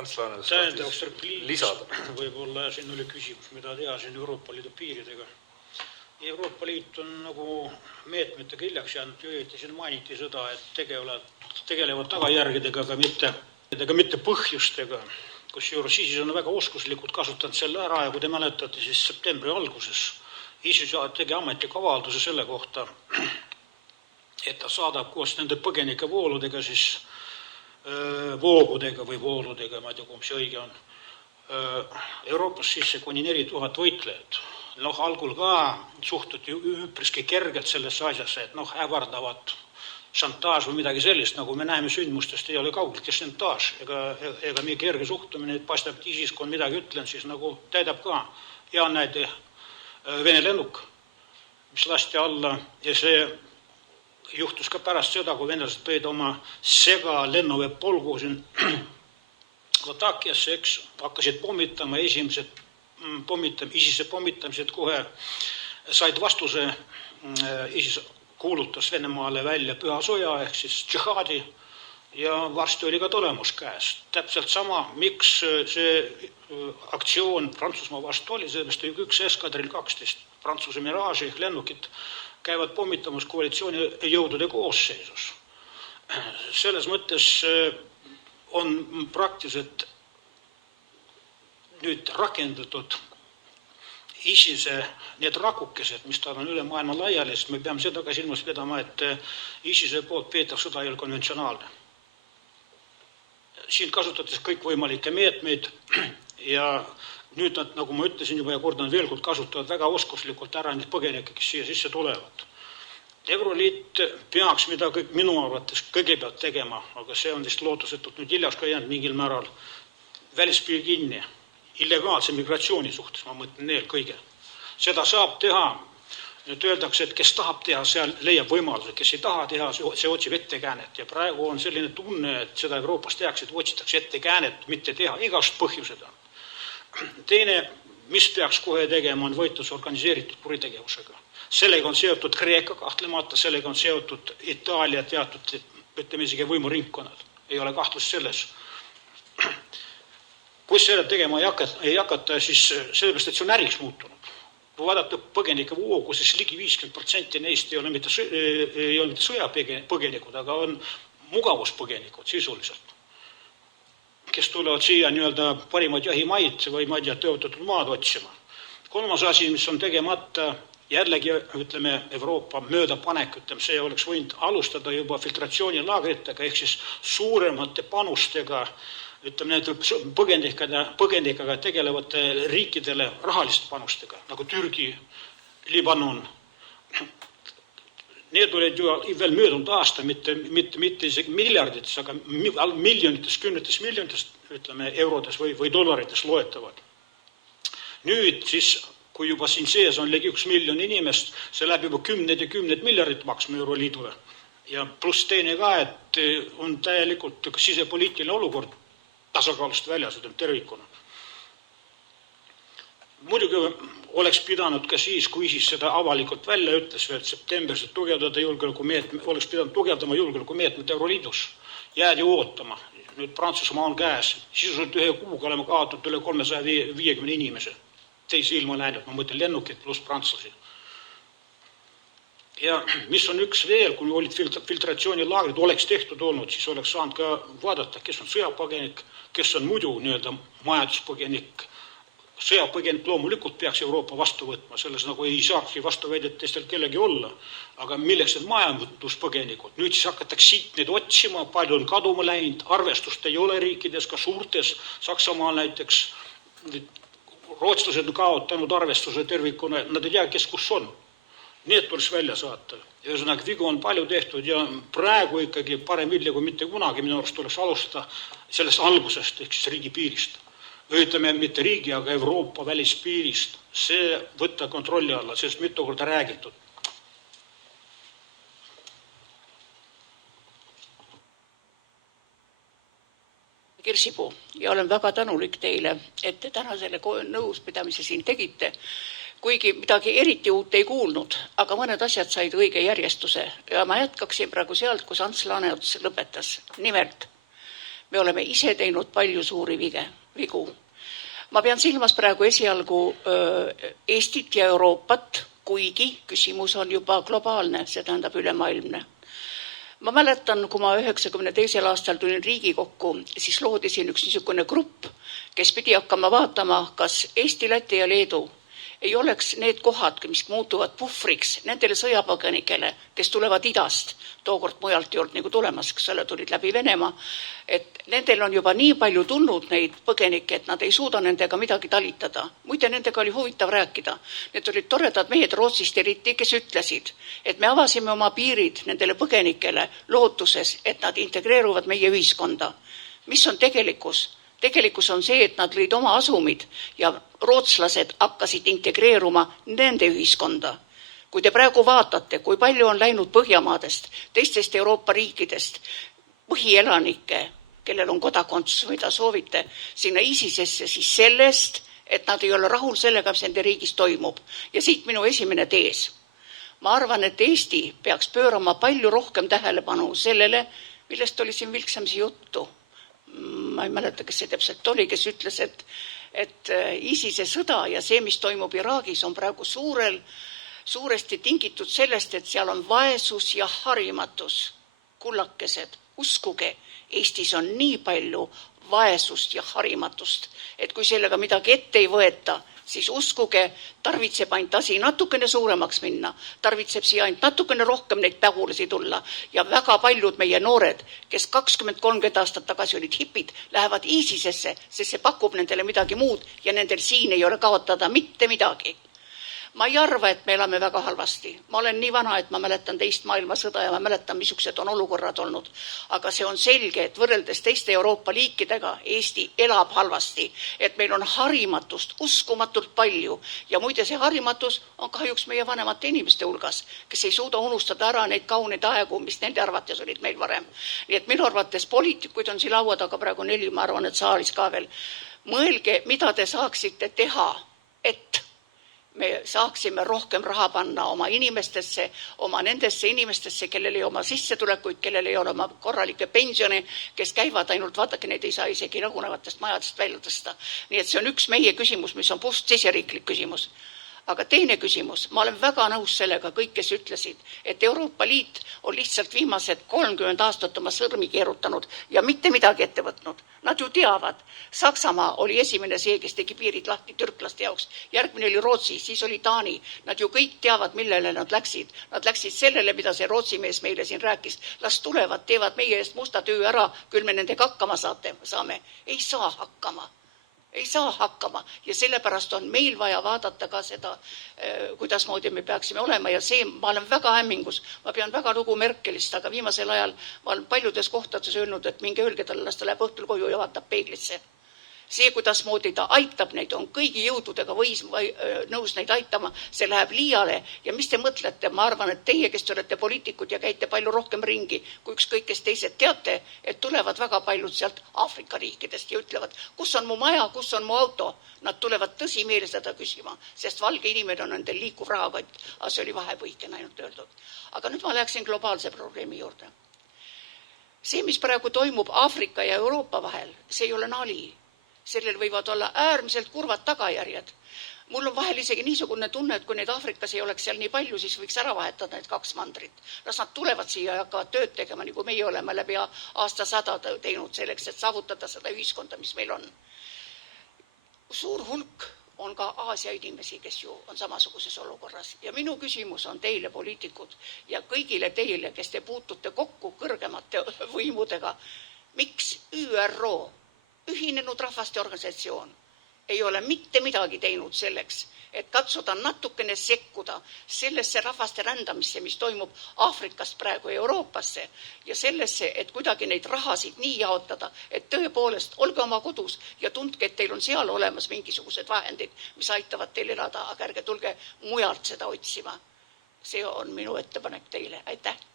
Ants Laanetus tahtis lisada. Võib-olla siin oli küsimus, mida teha siin Euroopa Liidu piiridega. Euroopa Liit on nagu meetmetega hiljaks jäänud, õieti siin mainiti seda, et tegelevad tagajärgedega, aga mitte põhjustega. Kusjuures ISIS on väga oskuslikult kasutanud selle ära ja kui te mäletate, siis septembri alguses ISIS tegi ametliku avalduse selle kohta, et ta saadab koos nende põgenike vooludega siis voogudega või vooludega, ma ei tea, kumb see õige on, Euroopas sisse kuni 4000 võitlejad. Algul ka suhtuti üpriski kergelt sellesse asjasse, et ähvardavad šantaaž või midagi sellist, nagu me näeme sündmustest, ei ole kaugeltki šantaaž ega mingi kerge suhtumine, et paistab, et ISIS, kui on midagi ütlen, siis nagu täidab ka. Ja näide Vene lennuk, mis lasti alla ja see juhtus ka pärast seda, kui venelased tõid oma sega lennuväepolgu siin Latakiasse, eks, hakkasid pommitama, esimesed ISISe pommitamised kohe said vastuse, ISIS kuulutas Venemaale välja püha sõja ehk siis džihaadi ja varsti oli ka tulemus käes. Täpselt sama, miks see aktsioon Prantsusmaa vastu oli, sellest üks eskadril 12 Prantsuse Mirage ehk lennukid käivad pommitamas koalitsiooni jõudude koosseisus. Selles mõttes on praktiliselt nüüd rakendatud ISISe need rakukesed, mis tal on üle maailma laiali, sest me peame seda ka silmas pidama, et ISISe poolt peetav sõda ei ole konventsionaalne. Siin kasutates kõik võimalikke meetmeid ja nüüd nad, nagu ma ütlesin juba ja kordan veel kord, kasutavad väga oskuslikult ära need põgenikke, kes siia sisse tulevad. Euroliit peaks mida minu arvates kõigepealt tegema, aga see on vist lootusetult nüüd hiljaks ka jäänud mingil määral, välispiir kinni, illegaalse migratsiooni suhtes, ma mõtlen eelkõige. Seda saab teha, nüüd öeldakse, et kes tahab teha, seal leiab võimaluse, kes ei taha teha, see otsib ettekäänet ja praegu on selline tunne, et seda Euroopas tehakse, et otsitakse ettekäänet, mitte teha, igast põhjused on. Teine, mis peaks kohe tegema, on võitlus organiseeritud kuritegevusega. Sellega on seotud Kreeka kahtlemata, sellega on seotud Itaalia teatud, ütleme isegi võimuringkonnad. Ei ole kahtlust selles. Kui seda tegema ei hakata, siis sellepärast, et see on äriks muutunud. Kui vaadata põgenike voogu, siis ligi 50% neist ei ole mitte sõjapõgenikud, aga on mugavuspõgenikud sisuliselt, kes tulevad siia nii-öelda parimad jahimaid või ma ei tea, tõotatud maad otsima. Kolmas asi, mis on tegemata, jällegi, ütleme, Euroopa möödapanek, ütleme, see oleks võinud alustada juba filtratsioonilaagritega, ehk siis suuremate panustega, ütleme, põgenikega tegelevate riikidele rahaliste panustega, nagu Türgi, Libanon. Need olid ju veel möödunud aasta, mitte isegi miljardites, aga miljonites, kümnetes miljonites, ütleme, eurodes või dollarites loetavad. Nüüd siis, kui juba siin sees on ligi 1 miljon inimest, see läheb juba kümned ja kümned miljardit maksma Euroliidule. Ja pluss teine ka, et on täielikult sisepoliitiline olukord tasakaalust väljas, ütleme, tervikuna. Muidugi oleks pidanud ka siis, kui ISIS seda avalikult välja ütles, et septembris oleks pidanud tugevdama julgeolekumeetmed Euroliidus. Jäädi ootama. Nüüd Prantsusmaa on käes. Sisuliselt ühe kuuga oleme kaotatud üle 350 inimese. Teisi ilma läinud, ma mõtlen lennukid pluss prantslasi. Ja mis on üks veel, kui olid filtratsioonilaagrid, oleks tehtud olnud, siis oleks saanud ka vaadata, kes on sõjapõgenik, kes on muidu nii-öelda majanduspõgenik. Sõjapõgenik loomulikult peaks Euroopa vastu võtma, selles nagu ei saakski vastuväidet teistel kellegi olla. Aga milleks need majanduspõgenikud? Nüüd siis hakatakse siit neid otsima, palju on kaduma läinud, arvestust ei ole riikides, ka suurtes, Saksamaal näiteks, rootslased on kaotanud arvestuse tervikuna, nad ei tea, kes kus on. Need tuleks välja saata. Ühesõnaga, vigu on palju tehtud ja praegu ikkagi parem hilja kui mitte kunagi minu arust tuleks alustada sellest algusest, ehk siis riigi piirist. Ütleme, mitte riigi, aga Euroopa välispiirist. See võtta kontrolli alla, sellest mitu korda räägitud. Kirsipuu, ja olen väga tänulik teile, et te täna selle nõuspidamise siin tegite. Kuigi midagi eriti uut ei kuulnud, aga mõned asjad said õige järjestuse ja ma jätkaksin praegu sealt, kus Ants Laaneots lõpetas. Nimelt, me oleme ise teinud palju suuri vigu. Ma pean silmas praegu esialgu Eestit ja Euroopat, kuigi küsimus on juba globaalne, see tähendab ülemaailmne. Ma mäletan, kui ma 92. aastal tulin Riigikokku, siis loodi siin üks niisugune grupp, kes pidi hakkama vaatama, kas Eesti, Läti ja Leedu ei oleks need kohad, mis muutuvad puhvriks nendele sõjapõgenikele, kes tulevad idast, tookord mujalt ei olnud nagu tulemas, kes selle tulid läbi Venemaa, et nendel on juba nii palju tulnud neid põgenikke, et nad ei suuda nendega midagi talitada. Muide, nendega oli huvitav rääkida. Need olid toredad mehed Rootsist eriti, kes ütlesid, et me avasime oma piirid nendele põgenikele lootuses, et nad integreeruvad meie ühiskonda. Mis on tegelikkus? Tegelikkus on see, et nad lõid oma asumid ja rootslased hakkasid integreeruma nende ühiskonda. Kui te praegu vaatate, kui palju on läinud Põhjamaadest, teistest Euroopa riikidest, põhielanikke, kellel on kodakondsus või ta soovite, sinna ISISesse, siis sellest, et nad ei ole rahul sellega, mis nende riigis toimub. Ja siit minu esimene tees. Ma arvan, et Eesti peaks pöörama palju rohkem tähelepanu sellele, millest oli siin vilksamisi juttu. Ma ei mäleta, kes see täpselt oli, kes ütles, et ISISe sõda ja see, mis toimub Iraagis, on praegu suuresti tingitud sellest, et seal on vaesus ja harimatus. Kullakesed, uskuge, Eestis on nii palju vaesust ja harimatust, et kui sellega midagi ette ei võeta, siis uskuge, tarvitseb ainult asi natukene suuremaks minna, tarvitseb siia ainult natukene rohkem neid pagulasi tulla ja väga paljud meie noored, kes 20-30 aastat tagasi olid hipid, lähevad ISISesse, sest see pakub nendele midagi muud ja nendel siin ei ole kaotada mitte midagi. Ma ei arva, et me elame väga halvasti. Ma olen nii vana, et ma mäletan teist maailmasõda ja ma mäletan, missugused on olukorrad olnud. Aga see on selge, et võrreldes teiste Euroopa liikidega Eesti elab halvasti, et meil on harimatust uskumatult palju. Ja muide, see harimatus on kahjuks meie vanemate inimeste hulgas, kes ei suuda unustada ära neid kauneid aegu, mis nende arvates olid meil varem. Nii et minu arvates poliitikuid on siin laua taga praegu 4, ma arvan, et saalis ka veel. Mõelge, mida te saaksite teha, et me saaksime rohkem raha panna oma inimestesse, oma nendesse inimestesse, kellel ei oma sissetulekuid, kellel ei ole oma korralikke pensione, kes käivad ainult, vaadake, neid ei saa isegi lagunevatest majadest välja tõsta. Nii et see on üks meie küsimus, mis on siseriiklik küsimus. Aga teine küsimus, ma olen väga nõus sellega kõik, kes ütlesid, et Euroopa Liit on lihtsalt viimased 30 aastat oma sõrmi keerutanud ja mitte midagi ette võtnud. Nad ju teavad, Saksamaa oli esimene see, kes tegi piirid lahti türklaste jaoks, järgmine oli Rootsi, siis oli Taani. Nad ju kõik teavad, millele nad läksid. Nad läksid sellele, mida see Rootsi mees meile siin rääkis. Las tulevad, teevad meie eest musta töö ära, küll me nendega hakkama saame. Ei saa hakkama. Ei saa hakkama ja sellepärast on meil vaja vaadata ka seda, kuidas moodi me peaksime olema ja see, ma olen väga hämmingus, ma pean väga lugu Merkelist, aga viimasel ajal ma olen paljudes kohtades öelnud, et minge öelge talle, las ta läheb õhtul koju ja vaatab peeglisse. See, kuidas moodi ta aitab neid, on kõigi jõududega nõus neid aitama, see läheb liiale ja mis te mõtlete, ma arvan, et teie, kes te olete poliitikud ja käite palju rohkem ringi kui ükskõik kes teised, teate, et tulevad väga paljud sealt Aafrika riikidest ja ütlevad, kus on mu maja, kus on mu auto. Nad tulevad tõsimeeli seda küsima, sest valge inimene on nendel liikuv rahakott, aga see oli vahepõikena ainult öeldud. Aga nüüd ma läheksin globaalse probleemi juurde. See, mis praegu toimub Aafrika ja Euroopa vahel, see ei ole nali. Sellel võivad olla äärmiselt kurvad tagajärjed. Mul on vahel isegi niisugune tunne, et kui neid Aafrikas ei oleks seal nii palju, siis võiks ära vahetada need 2 mandrit. Las nad tulevad siia ja hakkavad tööd tegema, nagu meie oleme läbi aastasada teinud selleks, et saavutada seda ühiskonda, mis meil on. Suur hulk on ka Aasia inimesi, kes ju on samasuguses olukorras. Ja minu küsimus on teile, poliitikud, ja kõigile teile, kes te puutute kokku kõrgemate võimudega. Miks ÜRO, Ühinenud Rahvaste Organisatsioon, ei ole mitte midagi teinud selleks, et katsuda natukene sekkuda sellesse rahvaste rändamisse, mis toimub Aafrikast praegu Euroopasse ja sellesse, et kuidagi neid rahasid nii jaotada, et tõepoolest olge oma kodus ja tundke, et teil on seal olemas mingisugused vahendid, mis aitavad teil elada, aga ärge tulge mujalt seda otsima. See on minu ettepanek teile. Aitäh!